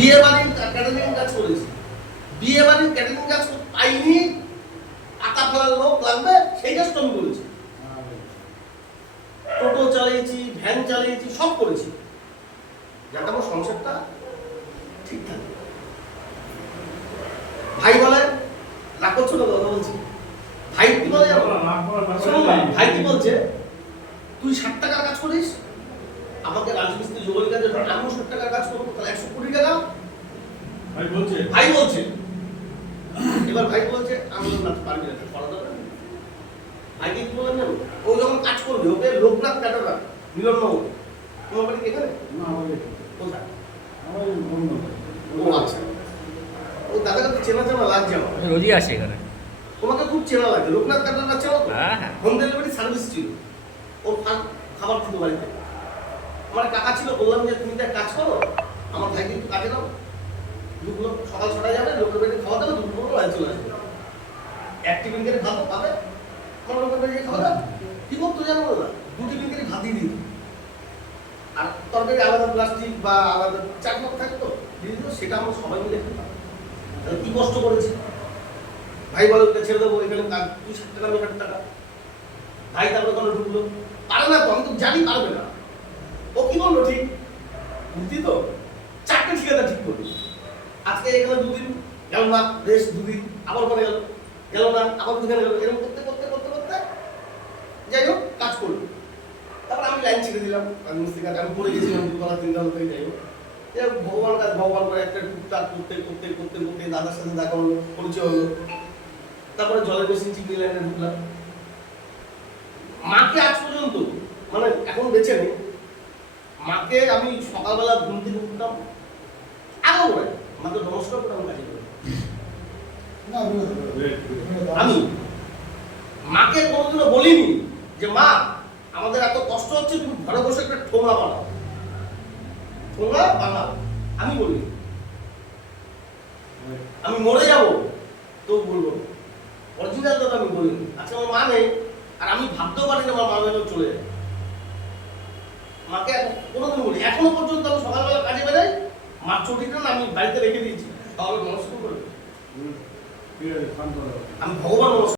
বিয়ে বাড়ির ক্যাটারিং কাজ করেছি, বিয়ে বাড়ির ক্যাটারিং কাজ পাইনি, পাতা ফেলার লোক লাগবে, সেই কাজটা আমি করেছি। টোটো চালিয়েছি, ভ্যান চালিয়েছি, সব করেছি, যাতে আমার সংসারটা ঠিক থাকে। ভাই বলে রাগ করছো না, কথা বলছি। ভাই কি বলে জানো? শোনো না, ভাই কি বলছে, তুই 60 টাকার কাজ করিস, আমাকে রাজমিস্ত্রি জোগাড় কাজে আমি 60 টাকার কাজ করবো, তাহলে 100 কোটি টাকা ভাই বলছে। এবার ভাই বলছে আমি না পারবি না, করা দরকার নেই। ভাই কি বলেন জানো, ও যখন কাজ করবে ওকে লোকনাথ ক্যাটারার মিলননগর, তোমার বাড়ি এখানে না? আমাদের কোথায়? আমাদের ও আচ্ছা, ও দাদাকে তো চেনা চেনা লাগছে আমার, রোজই আসে এখানে। তোমাকে খুব চেনা লাগে। লোকনাথ ক্যাটারার চেনা তো? হ্যাঁ হ্যাঁ, হোম ডেলিভারি সার্ভিস ছিল, ওর খাবার দিত বাড়িতে। আমার কাকা ছিল, বললাম যে তুমি তো এক কাজ করো, আমার ভাইকে একটু কাজে দাও, দুপুর সকাল 6টায় যাবে, লোকের বাড়িতে খাওয়া দাও, দুপুর বাড়ি চলে আসবে, এক টিফিন করে ভাত পাবে, আমার লোকের বাড়ি খাওয়া দাও। কি করতো জানো না, 2 টিফিন করে ভাত দিয়ে দিত, আর তরকারি আলাদা প্লাস্টিক বা আলাদা চাকমক থাকতো দিয়ে দিত, সেটা আমরা সবাই মিলে খেতাম। তাহলে কি কষ্ট করেছি। ভাই বলে ওকে ছেড়ে দেবো, এখানে কাজ তুই 60 টাকা আমি 60 টাকা। ভাই তারপরে কোনো ঢুকলো, পারে না তো, আমি তো জানি পারবে না। ও কি বললো ঠিক বুঝলি তো, 4টে ঠিকাদার ঠিক করলো। আজকে এখানে 2 দিন গেল না, রেস্ট 2 দিন, আবার পরে গেল না, আবার 2 দিন গেল, এরকম করতে করতে করতে করতে যাই হোক কাজ করলো। তারপর আমি লাইন ছেড়ে দিলাম, রাজমিস্ত্রি কাজ আমি করে গেছিলাম 2তলা 3তলা থেকে। যাই হোক ভগবান কাজ ভগবান করে একটা টুকটাক করতে করতে করতে করতে দাদার সাথে দেখা হলো, পরিচয় হলো। তারপরে জলের মেশিন চিকনি লাইনে ঢুকলাম। মাকে আজ পর্যন্ত মানে এখন বেঁচে নেই, মাকে আমি সকালবেলা ঘুম থেকে উঠতাম আগে করে মাকে নমস্কার করে আমি কাজে করি। আমি মাকে কোনোদিনও বলিনি যে মা আমাদের এত কষ্ট হচ্ছে, তুমি ঘরে বসে একটা ঠোঙা বানাও, ঠোঙা বানাও, আমি বলি। আমি মরে যাব তো বলবো, অরিজিনাল কথা আমি বলিনি। আচ্ছা আমার মা নেই, আর আমি ভাবতেও পারি না আমার মা বেরো চলে যায়। মাকে কোনোদিন বলি, এখনো পর্যন্ত আমি সকালবেলা কাজে বেরাই, মার চটিটা না আমি বাড়িতে রেখে দিয়েছি, সকালে নমস্কার করে আমি ভগবান নমস্কার